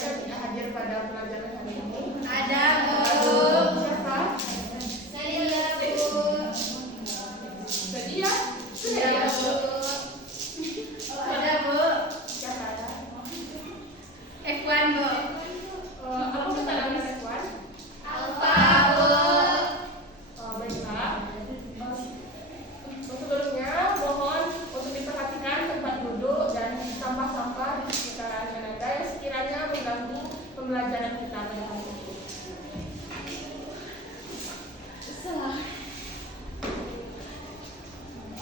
tidak hadir pada pelajaran hari ini? Ada, Bu. Siapa? Saya, Bu. Sedia? Sudah, Bu. Ada, Bu. Siapa ada? F1, Bu. Apa keterangan sekuan? Alfa, Bu. Baiklah. Sebelumnya mohon untuk diperhatikan tempat duduk dan sampah-sampah di sekitaran yang ada yang sekiranya mengganggu pembelajaran kita pada hari ini.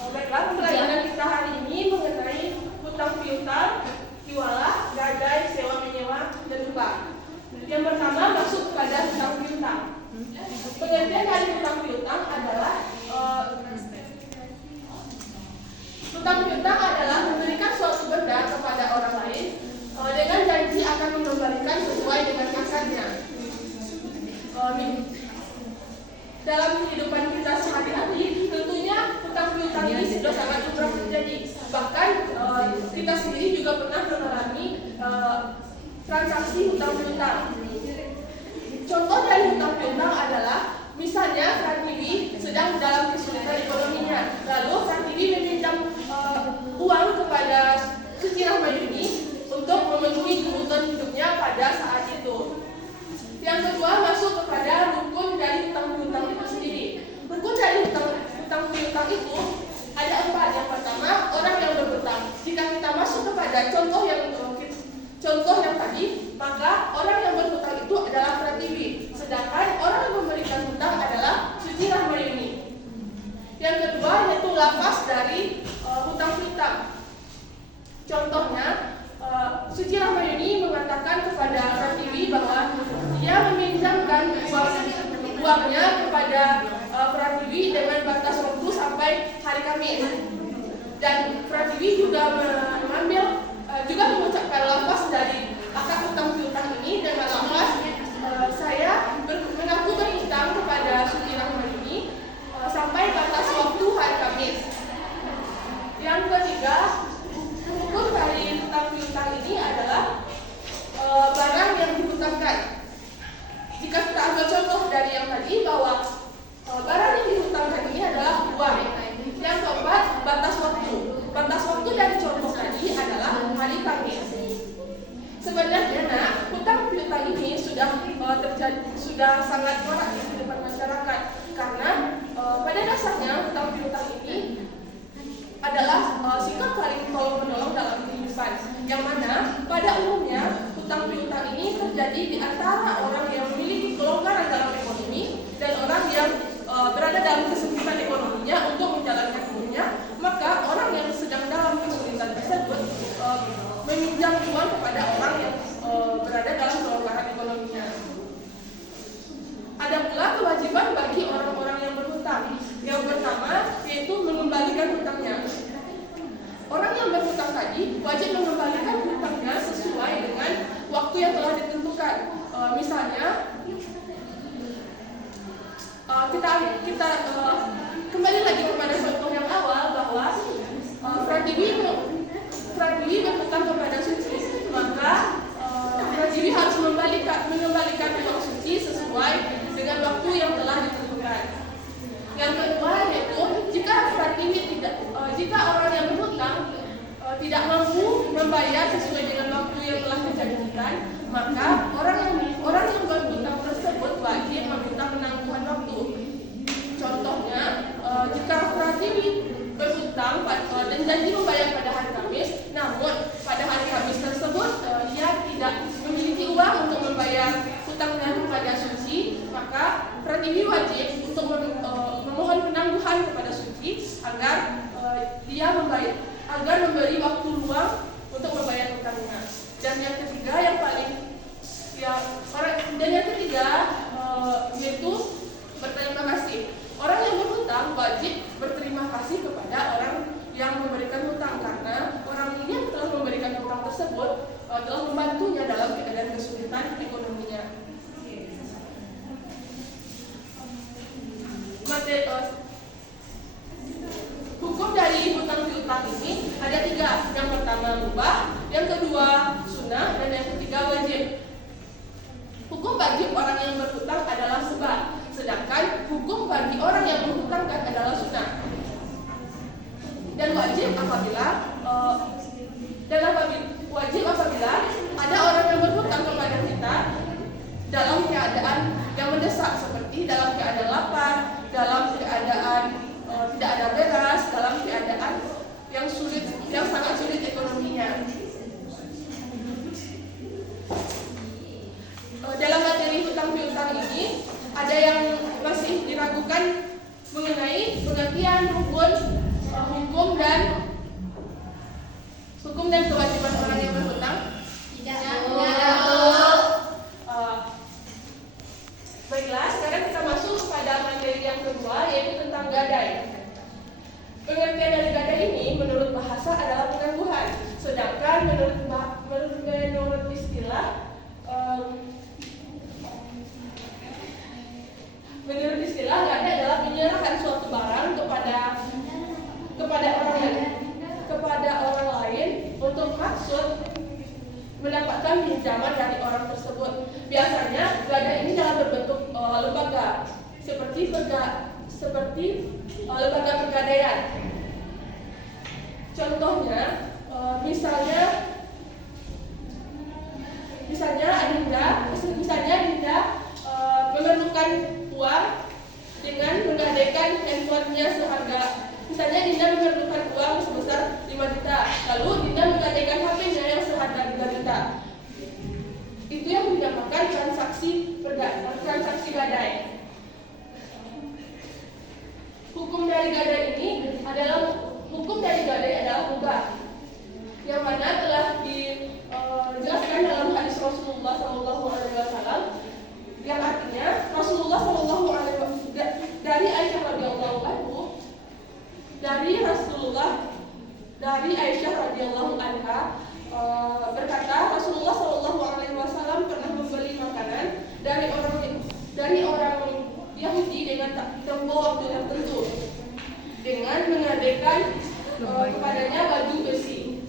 Baiklah, pembelajaran kita hari ini mengenai hutang piutang, kiwalah, gadai, sewa menyewa, dan hutang. Yang pertama masuk kepada hutang piutang. Pengertian dari hutang piutang adalah hutang piutang adalah memberikan suatu benda kepada orang lain dengan janji akan mengembalikan sesuai dengan kasarnya. Dalam kehidupan kita sehari-hari, tentunya hutang piutang ini sudah sangat lumrah terjadi. Bahkan kita sendiri juga pernah mengalami transaksi hutang piutang. Contoh dari hutang piutang adalah misalnya Pratiwi sedang dalam kesulitan ekonominya, lalu Pratiwi meminjam uang kepada Suci Rahmayuni untuk memenuhi kebutuhan hidupnya pada saat itu. Yang kedua masuk kepada rukun dari hutang piutang itu sendiri. Rukun dari hutang piutang itu ada 4. Yang pertama, orang yang berhutang. Jika kita masuk kepada contoh yang tadi, maka orang yang berhutang itu adalah Pratiwi, sedangkan orang yang memberikan hutang adalah Suci Rahmayuni. Yang kedua yaitu lafaz dari hutang piutang. Contohnya, Suci Rahmayuni mengatakan kepada Pratiwi bahwa dia meminjamkan uangnya kepada Pratiwi dengan batas waktu sampai hari Kamis. Dan Pratiwi juga mengucapkan lafaz dari akad hutang piutang ini dengan lafaz saya mengaku berhutang kepada Suci Rahmayuni sampai batas waktu hari Kamis. Yang ketiga, hukum dari hutang piutang ini adalah barang yang dihutangkan. Jika kita ambil contoh dari yang tadi bahwa barang yang dihutangkan ini adalah uang. Yang keempat, batas waktu. Batas waktu dari contoh tadi adalah hari Kamis. Sebenarnya, hutang piutang ini sudah sangat marak di kehidupan masyarakat karena pada dasarnya hutang piutang ini adalah sikap saling tolong menolong dalam kehidupan. Yang mana pada umumnya hutang piutang ini terjadi di antara orang yang memiliki kelonggaran dalam ekonomi dan orang yang berada dalam kesulitan ekonominya untuk menjalankan hidupnya. Maka orang yang sedang dalam kesulitan tersebut meminjam uang kepada orang yang berada dalam kelonggaran ekonominya. Ada pula kewajiban bagi orang-orang yang berhutang. Yang pertama yaitu mengembalikan hutangnya. Orang yang berhutang tadi wajib mengembalikan hutangnya sesuai dengan waktu yang telah ditentukan. Misalnya kita kembali lagi kepada contoh yang awal bahwa Pratiwi berhutang kepada Suci, maka Pratiwi harus mengembalikan uang Suci sesuai dengan waktu yang telah ditentukan. Yang kedua yaitu jika orang yang berhutang tidak mampu membayar sesuai dengan waktu yang telah dijanjikan, maka orang yang berhutang tersebut wajib meminta penangguhan waktu. Contohnya, jika Pratiwi berhutang dan janji membayar pada hari Kamis, namun pada hari Kamis tersebut dia tidak memiliki uang untuk membayar hutangnya kepada Suci, maka Pratiwi wajib untuk memohon penangguhan kepada Suci agar memberi waktu luang untuk membayar hutangnya. Dan yang ketiga yaitu berterima kasih. Orang yang berhutang wajib berterima kasih kepada orang yang memberikan hutang karena orang ini yang telah memberikan hutang tersebut telah membantunya dalam keadaan kesulitan ekonominya. Hukum dari hutang piutang ini ada 3. Yang pertama mubah, yang kedua sunnah, dan yang ketiga wajib. apabila ada orang yang berhutang kepada kita dalam keadaan yang mendesak, seperti dalam keadaan lapar, dalam keadaan tidak ada beras, dalam keadaan yang sulit, yang sangat sulit ekonominya. Dalam materi hutang piutang ini ada yang masih diragukan mengenai pengertian hukum dan kewajiban orang yang berhutang. Baiklah, sekarang kita masuk pada materi yang kedua, yaitu tentang gadai. Pengertian dari gadai ini menurut bahasa adalah penangguhan, sedangkan menurut istilah gadai adalah penyerahan suatu barang kepada orang lain untuk maksud mendapatkan pinjaman dari orang tersebut. Biasanya gadai ini dalam berbentuk lembaga seperti lembaga pegadaian. Contohnya, misalnya Dinda memerlukan uang dengan menggadaikan handphonenya seharga. Misalnya Dinda memerlukan uang sebesar 5 juta, lalu Dinda menggadaikan HP-nya yang seharga 3 juta. Itu yang dinamakan transaksi gadai. Hukum dari gadai adalah mubah, yang mana telah dijelaskan dalam hadis Rasulullah SAW, yang artinya Rasulullah SAW dari Aisyah radhiyallahu anhu, dari Aisyah radhiyallahu anha berkata, Rasulullah SAW pernah membeli makanan dari orang Yahudi dengan tempo waktu tertentu dengan menggadaikan kepadanya baju besi.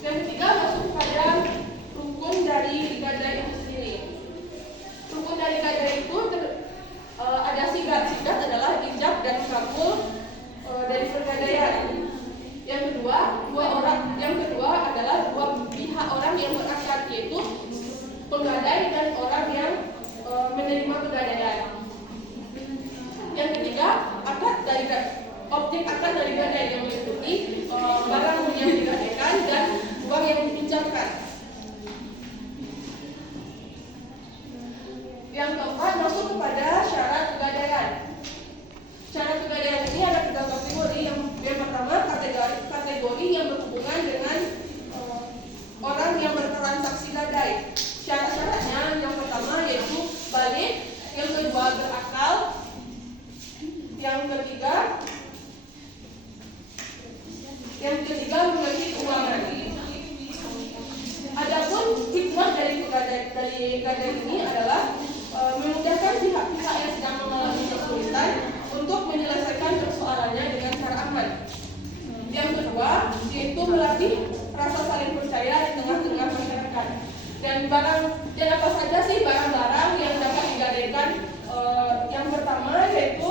Yang ketiga, masuk pada rukun dari gadai itu sendiri. Rukun dari gadai itu ada sigat adalah ijab dan kabul dari pergadaian. Yang kedua adalah dua pihak orang yang berakad, yaitu penggadai dan orang yang menerima pegadaian. Yang ketiga, objek akad dari gadai yang meliputi barang yang digadaikan dan uang yang dipinjamkan. Yang keempat, masuk kepada syarat pegadaian. Syarat pegadaian ini ada 3 kategori. Yang pertama, kategori yang berhubungan dengan orang yang bertransaksi gadai. Syarat-syaratnya yang pertama yaitu balik, yang kedua berakal, yang ketiga mengerti keuangan. Adapun hikmah dari gadai ini adalah memudahkan pihak-pihak yang sedang mengalami kesulitan untuk menyelesaikan persoalannya dengan cara aman. Yang kedua yaitu melatih rasa saling percaya di tengah-tengah masyarakat. Dan apa saja sih barang-barang yang dapat digadaikan? Yang pertama yaitu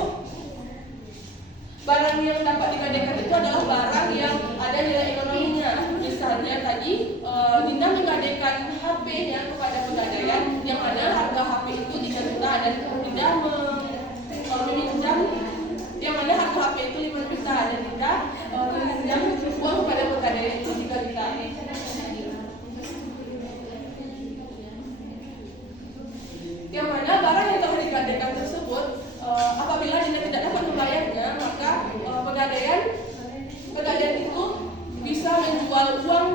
barang yang dapat digadaikan itu adalah barang yang ada nilai ekonominya. Misalnya tadi Dinda menggadaikan HP-nya kepada pegadaian, yang mana harga HP itu 3 juta, dan Dinda meminjam yang mana harga HP itu 5 juta, dan Dinda meminjam uang kepada pegadaian itu 3 juta. Yang mana barang yang telah digadaikan tersebut, apabila Dinda tidak dapat membayarnya, maka pegadaian itu bisa menjual uang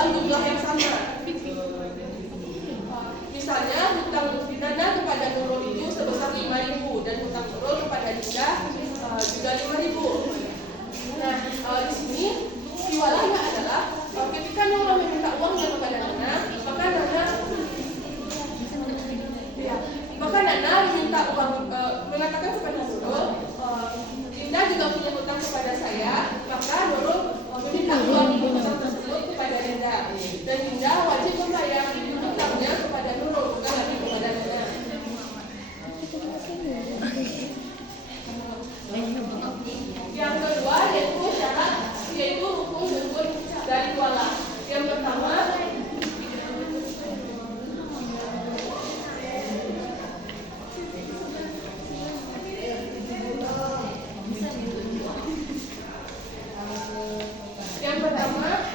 dalam jumlah yang sama. Misalnya hutang Nana kepada Nurul itu sebesar 5.000 dan hutang Nurul kepada Dinda juga 5.000. Nah, di sini tiwalanya adalah ketika Nurul meminta uangnya kepada Nana, maka Nana meminta uang, mengatakan kepada Nurul, Dinda juga punya hutang kepada saya, maka Nurul meminta uang hutang tersebut kepada Dinda, dan Dinda wajib membayar hutangnya kepada Nurul, bukan lagi kepada Nana. Yang kedua yaitu syarat, yaitu rukun dari tiwala. Yang pertama,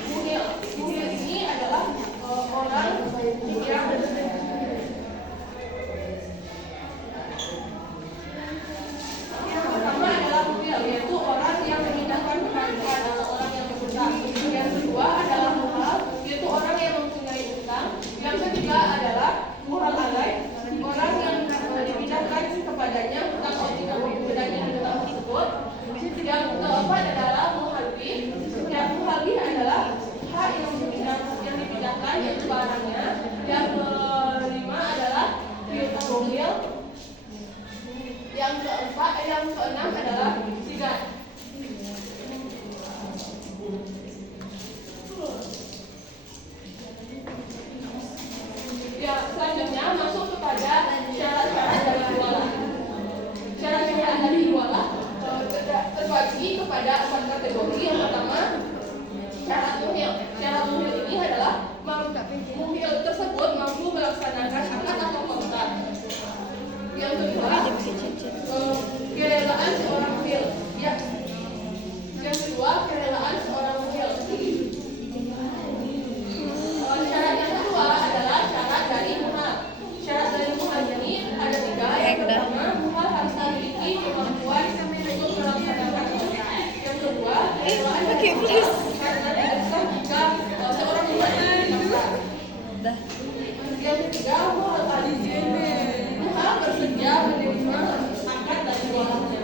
muhil ini adalah orang yang pertama adalah muhil, yaitu orang yang memindahkan kekayaan atau orang yang berhutang. Yang kedua adalah muhal, yaitu orang yang mempunyai hutang. Yang ketiga adalah muhal alai, orang yang dipindahkan kepadanya hutang atau tidak mempunyai hutang tersebut. Yang keempat adalah muhalbi. Yang muhalbi adalah hak yang dipindahkan, yaitu barangnya. Yang kelima adalah muhil. Yang keenam adalah sigat. Ya, selanjutnya masuk kepada syarat-syarat dari tiwala. Syarat-syarat dari tiwala terbagi kepada 4 kategori. Yang pertama, syarat muhil. Syarat muhil ini adalah muhil tersebut mampu melaksanakan akad atau kontrak. Yang kedua, kerelaan seorang muhil. Ya. Yang kedua, kerelaan seorang muhil. Syarat yang kedua adalah syarat dari muhal. Syarat dari muhal ini ada 3. Yang pertama, muhal harus memiliki kemampuan untuk melaksanakan kontrak. Yang kedua, kerelaan karena didesak jika seorang muhal dipaksa. Yang ketiga, muhal bersedia menerima akad dari tiwalanya.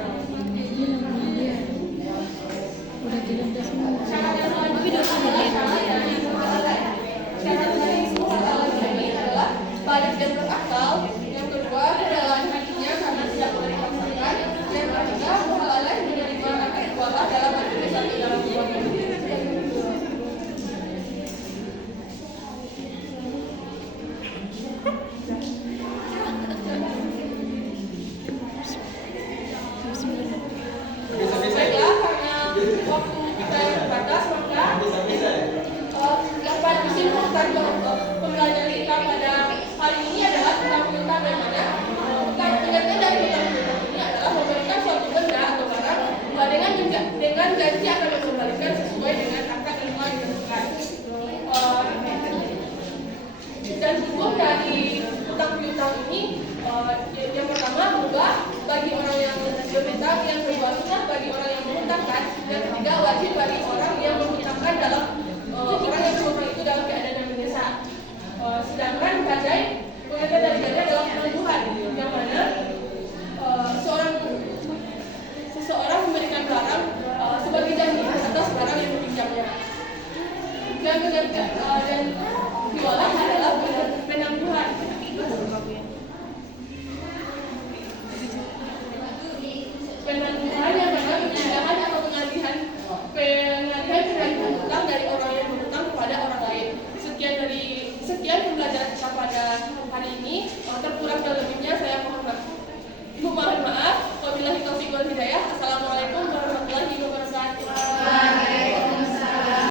Syarat yang selanjutnya adalah syarat dari muhal alai. Syarat dari muhal alai ini adalah balik dan berakal. Yang kedua, kerelaan hatinya karena tidak boleh dipaksakan. Yang ketiga, muhal alai menerima akad tiwala dalam majelis atau dalam keluarga. Baiklah, karena waktu kita yang terbatas, maka dapat disimpulkan bahwa pembelajaran kita pada hari ini adalah tentang hutang yang mana pengertian dari hutang ini adalah memberikan suatu benda atau barang dengan janji akan mengembalikan sesuai dengan akad yang telah ditentukan. Dan hukum dari hutang piutang ini yang pertama mubah bagi orang yang berhutang, yang kedua sunnah bagi orang yang menghutangkan, yang ketiga wajib bagi